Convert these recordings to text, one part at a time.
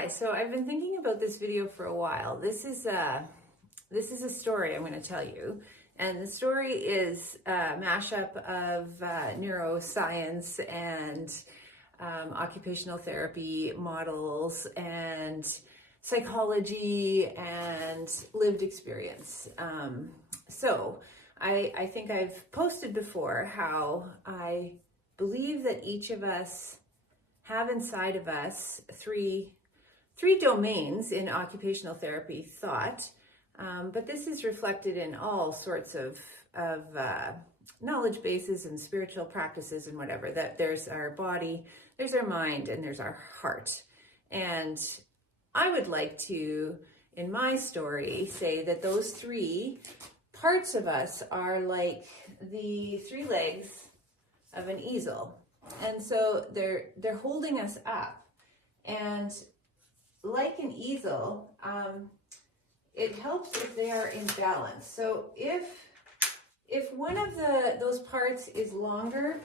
Hi, so I've been thinking about this video for a while. This is a story I'm going to tell you. And the story is a mashup of neuroscience and occupational therapy models and psychology and lived experience. So I think I've posted before how I believe that each of us have inside of us three domains in occupational therapy thought, but this is reflected in all sorts of knowledge bases and spiritual practices and whatever. That there's our body, there's our mind, and there's our heart. And I would like to, in my story, say that those three parts of us are like the three legs of an easel. And so they're holding us up. And like an easel, it helps if they are in balance. So if one of those parts is longer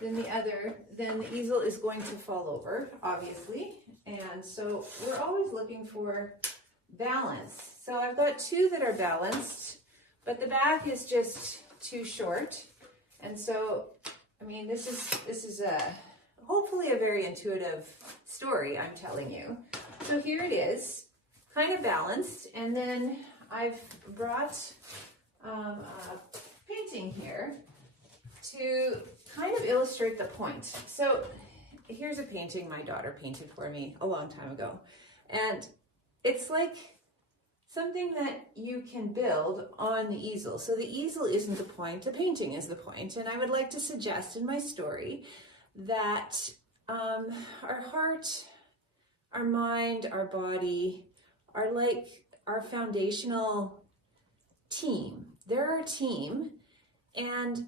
than the other, then the easel is going to fall over, obviously. And so we're always looking for balance. So I've got two that are balanced, but the back is just too short. And so, I mean, this is hopefully a very intuitive story I'm telling you. So here it is, kind of balanced, and then I've brought a painting here to kind of illustrate the point. So here's a painting my daughter painted for me a long time ago, and it's like something that you can build on the easel. So the easel isn't the point, the painting is the point, and I would like to suggest in my story that our heart, our mind, our body are like our foundational team. They're our team, and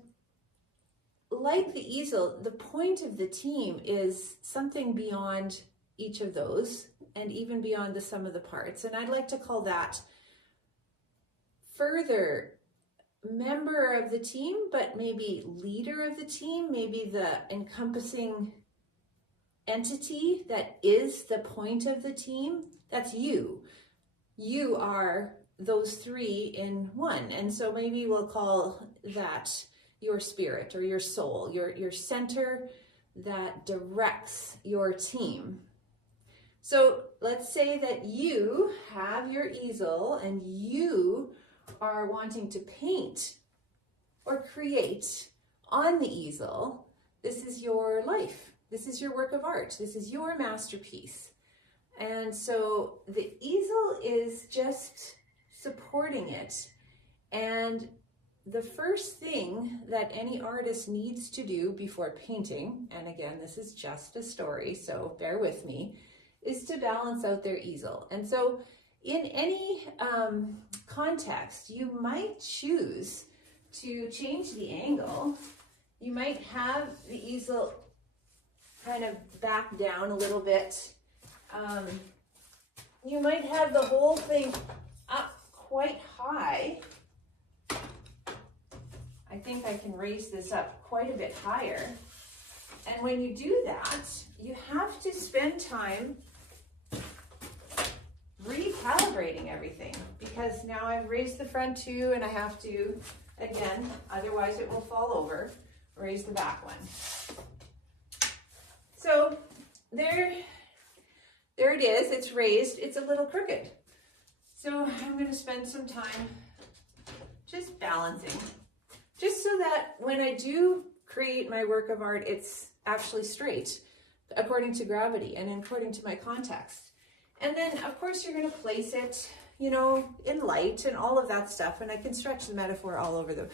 like the easel, the point of the team is something beyond each of those and even beyond the sum of the parts. And I'd like to call that further member of the team, but maybe leader of the team, maybe the encompassing entity that is the point of the team. That's you. You are those three in one. And so maybe we'll call that your spirit or your soul, your center that directs your team. So let's say that you have your easel and you are wanting to paint or create on the easel. This is your life. This is your work of art. This is your masterpiece. And so the easel is just supporting it. And the first thing that any artist needs to do before painting, and again, this is just a story, so bear with me, is to balance out their easel. And so in any context, you might choose to change the angle. You might have the easel kind of back down a little bit. You might have the whole thing up quite high. I think I can raise this up quite a bit higher. And when you do that, you have to spend time recalibrating everything, because now I've raised the front two and I have to, again, otherwise it will fall over, raise the back one. So there it is, it's raised, it's a little crooked. So I'm going to spend some time just balancing, just so that when I do create my work of art, it's actually straight according to gravity and according to my context. And then of course you're going to place it, you know, in light and all of that stuff. And I can stretch the metaphor all over the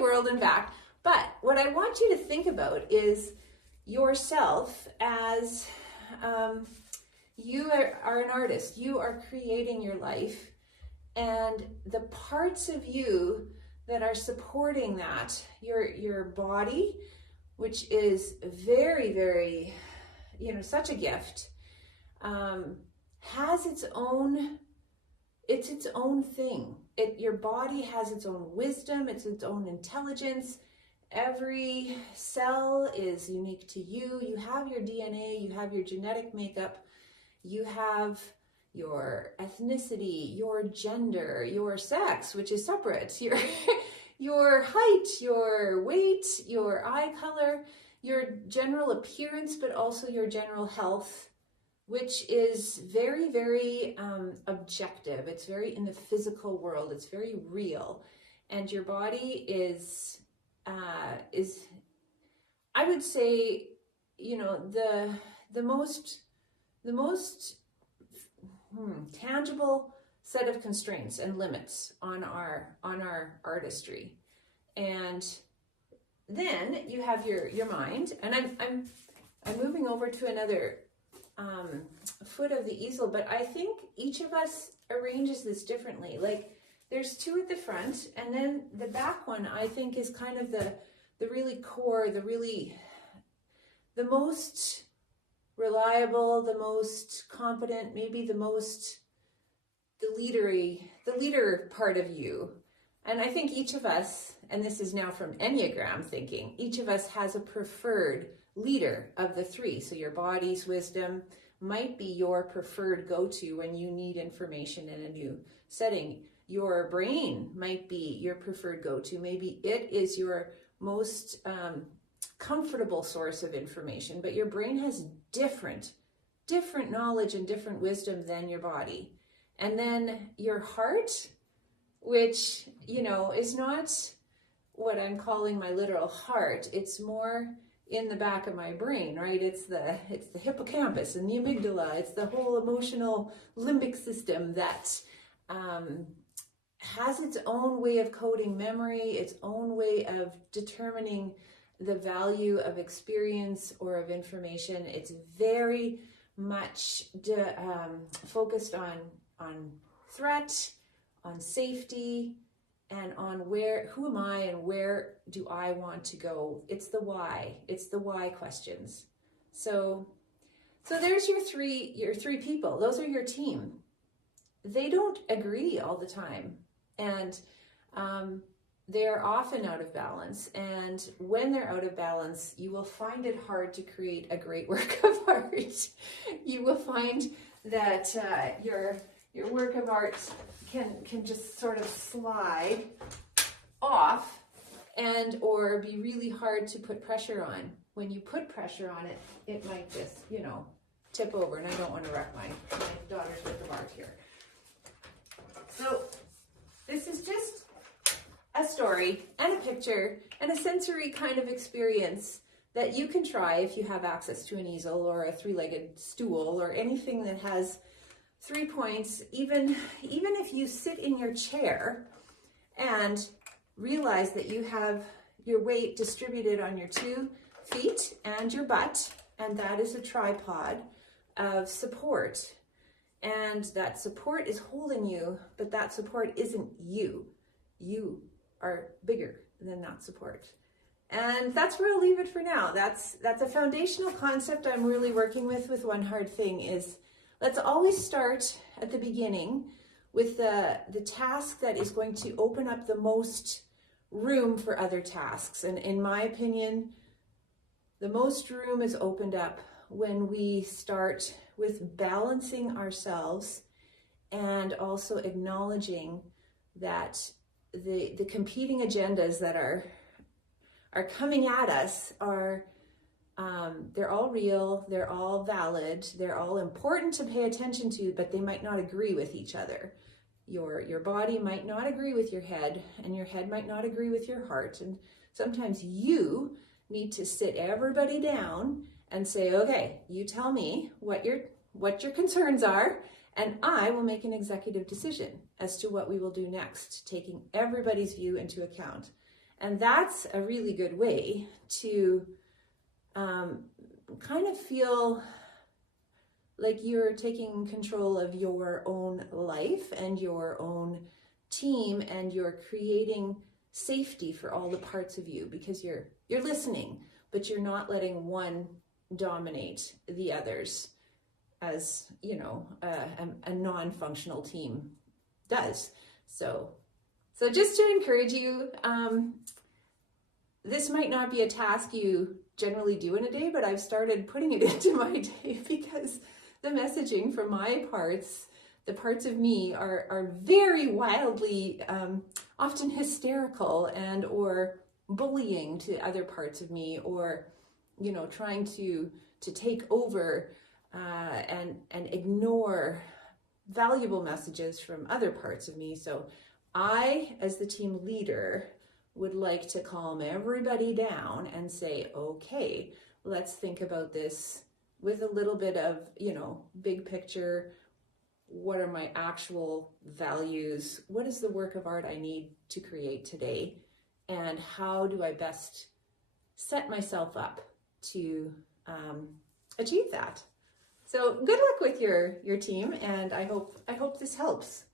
world and back. But what I want you to think about is yourself as you are an artist. You are creating your life, and the parts of you that are supporting that, your body, which is very, very, you know, such a gift, has its own thing. Your body has its own wisdom, its own intelligence. Every cell is unique to you. You have your DNA, you have your genetic makeup, you have your ethnicity, your gender, your sex, which is separate, your height, your weight, your eye color, your general appearance, but also your general health, which is very, very objective. It's very in the physical world. It's very real. And your body is I would say, the most tangible set of constraints and limits on our artistry. And then you have your mind, and I'm moving over to another foot of the easel, but I think each of us arranges this differently. Like, there's two at the front, and then the back one I think is kind of the really core, the most reliable, the most competent, maybe the leader part of you. And I think each of us, and this is now from Enneagram thinking, each of us has a preferred leader of the three. So your body's wisdom might be your preferred go-to when you need information in a new setting. Your brain might be your preferred go-to. Maybe it is your most comfortable source of information, but your brain has different knowledge and different wisdom than your body. And then your heart, which, is not what I'm calling my literal heart. It's more in the back of my brain, right? It's the hippocampus and the amygdala. It's the whole emotional limbic system that has its own way of coding memory, its own way of determining the value of experience or of information. It's very much focused on threat, on safety, and on who am I and where do I want to go? It's the why. It's the why questions. So there's your three people. Those are your team. They don't agree all the time, and they're often out of balance. And when they're out of balance, you will find it hard to create a great work of art. You will find that your work of art can just sort of slide off or be really hard to put pressure on. When you put pressure on it, it might just, tip over, and I don't want to wreck my daughter's work of art here. So this is just a story and a picture and a sensory kind of experience that you can try if you have access to an easel or a three-legged stool or anything that has 3 points. Even if you sit in your chair and realize that you have your weight distributed on your 2 feet and your butt, and that is a tripod of support. And that support is holding you, but that support isn't you. You are bigger than that support. And that's where I'll leave it for now. That's a foundational concept I'm really working with One Hard Thing is, let's always start at the beginning with the task that is going to open up the most room for other tasks. And in my opinion, the most room is opened up when we start with balancing ourselves and also acknowledging that the competing agendas that are coming at us are they're all real, they're all valid, they're all important to pay attention to, but they might not agree with each other. Your body might not agree with your head, and your head might not agree with your heart. And sometimes you need to sit everybody down and say, okay, you tell me what your concerns are, and I will make an executive decision as to what we will do next, taking everybody's view into account. And that's a really good way to kind of feel like you're taking control of your own life and your own team, and you're creating safety for all the parts of you, because you're listening, but you're not letting one dominate the others, as a non-functional team does. So just to encourage you, this might not be a task you generally do in a day, but I've started putting it into my day because the messaging from my parts, the parts of me are very wildly, often hysterical and or bullying to other parts of me, or, you know, trying to take over and ignore valuable messages from other parts of me. So I, as the team leader, would like to calm everybody down and say, okay, let's think about this with a little bit of, you know, big picture. What are my actual values? What is the work of art I need to create today? And how do I best set myself up to achieve that? So good luck with your team, and I hope this helps.